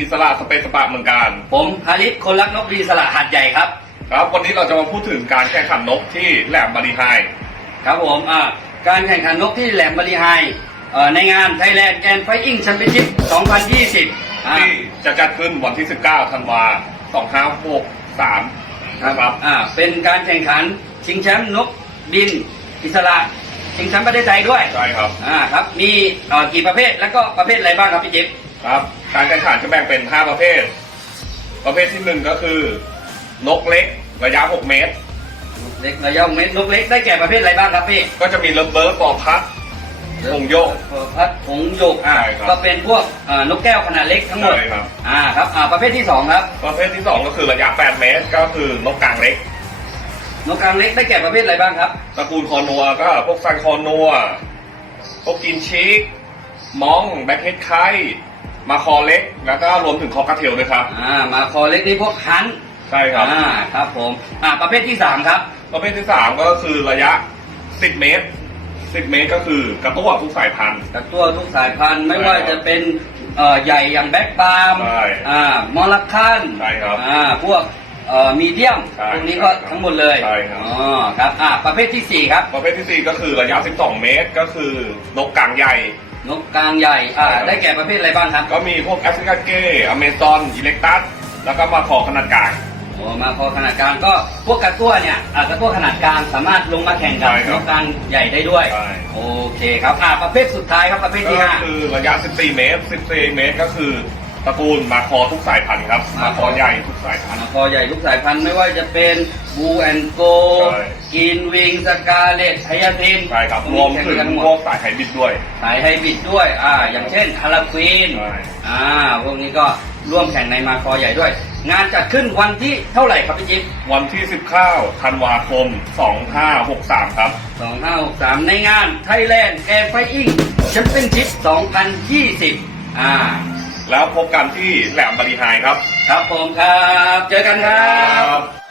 อิสระสเปซสปาเมืองการ ผมฮาริสคนรักนกดีสละหัดใหญ่ครับ ครับ วันนี้เราจะมาพูดถึงการแข่งขันนกที่แหลมบารีไฮครับผมอ่าการแข่งขันนกที่แหลมบริไฮเอ่อในงาน Thailand Grand Flying Championship 2020อ่าที่จะจัดขึ้นวันที่ 19 ธันวา2563นะครับอ่าเป็นการแข่งขันชิงแชมป์นกบินอิสระชิงแชมป์ประเทศไทยด้วย ใช่ครับ อ่าครับ มีเอ่อกี่ประเภทแล้วก็ประเภทอะไรบ้างครับพี่จิ๊บ ครับ การแข่งขันจะแบ่งเป็น 5 ประเภท ประเภทที่ 1 ก็คือ นกเล็กระยะ 6 เมตรนกเล็กระยะเม็ดนกเล็กได้แก่ประเภทอะไรบ้างครับพี่ก็จะมีเลิฟเบิร์ดปอพัดหงส์โยก พัดหงส์โยกอ่าใช่ครับก็เป็นพวกเอ่อนกแก้วขนาดเล็กทั้งหมดใช่ครับ อ่าครับอ่าประเภทที่สองครับ ประเภทที่ 2 ก็คือระยะ 8 เมตร ก็คือนกกลางเล็กนกกลางเล็กได้แก่ประเภทอะไรบ้างครับ ตระกูลคอนัวก็พวกซันคอนัวพวกกินชิกมองแบ็คเฮดไค มาคอเล็กแล้วก็รวมถึงคอกระเทลด้วยครับ อ่ามาคอเล็กนี่พวกฮันต์ใช่ครับ อ่าครับผมอ่าประเภทที่สามครับ ประเภทที่3ก็คือระยะ 10 เมตร 10 เมตรก็คือกระตั้วทุกสายพันธุ์ กับตัวทุกสายพันธุ์ไม่ใช่ว่าครับจะเป็นเอ่อใหญ่อย่างแบ็กบาร์มใช่อ่ามอลลัคคันใช่ครับ อ่าพวก เอ่อมีเดียมใช่พวกนี้ก็ใช่ครับทั้งหมดเลยใช่ครับ อ๋อครับอ่าประเภทที่สี่ครับ ประเภทที่ 4 ก็คือระยะ 12 เมตร ก็คือนกกลางใหญ่ นกกลางใหญ่อ่าใช่ครับ ได้แก่ประเภทอะไรบ้างครับก็มีพวกแอฟริกาเก้อเมซอนอิเล็กตัส แล้วก็มาคอขนาดกลาง โอ้มาคอขนาดกลางก็พวกกระตั้วเนี่ยอ่ากระตั้วขนาดกลางสามารถลงมาแข่งกับใช่ครันบกกลางใหญ่ได้ด้วย ใช่ โอเคครับอ่าประเภทสุดท้ายครับประเภทที่ก็ห้าคือระยะ 14 เมตร 14 เมตรก็คือ ตระกูลมาคอทุกสายพันธุ์ครับ มาคอใหญ่ทุกสายพันธุ์ มาคอใหญ่ทุกสายพันธุ์ไม่ว่าจะเป็นบูแอนโกใช่ กินวิงสกาเลตไฮยาทินใช่ครับรวมถึงทั้งหมพวดกสายไฮบริดด้วย สายไฮบริดด้วย อ่า อย่างเช่นฮาราควีนใช่ อ่า พวกนี้ก็ร่วมแข่งในมาคอใหญ่ด้วย งานจัดขึ้นวันที่เท่าไหร่ครับพี่จิ๊บวันที่ 19ธันวาคม 2563 ครับ 2563 ในงาน Thailand Air Fighting Championship 2020 อ่า แล้วพบกันที่แหลมบริหายครับ ครับผมครับ เจอกันครับครับ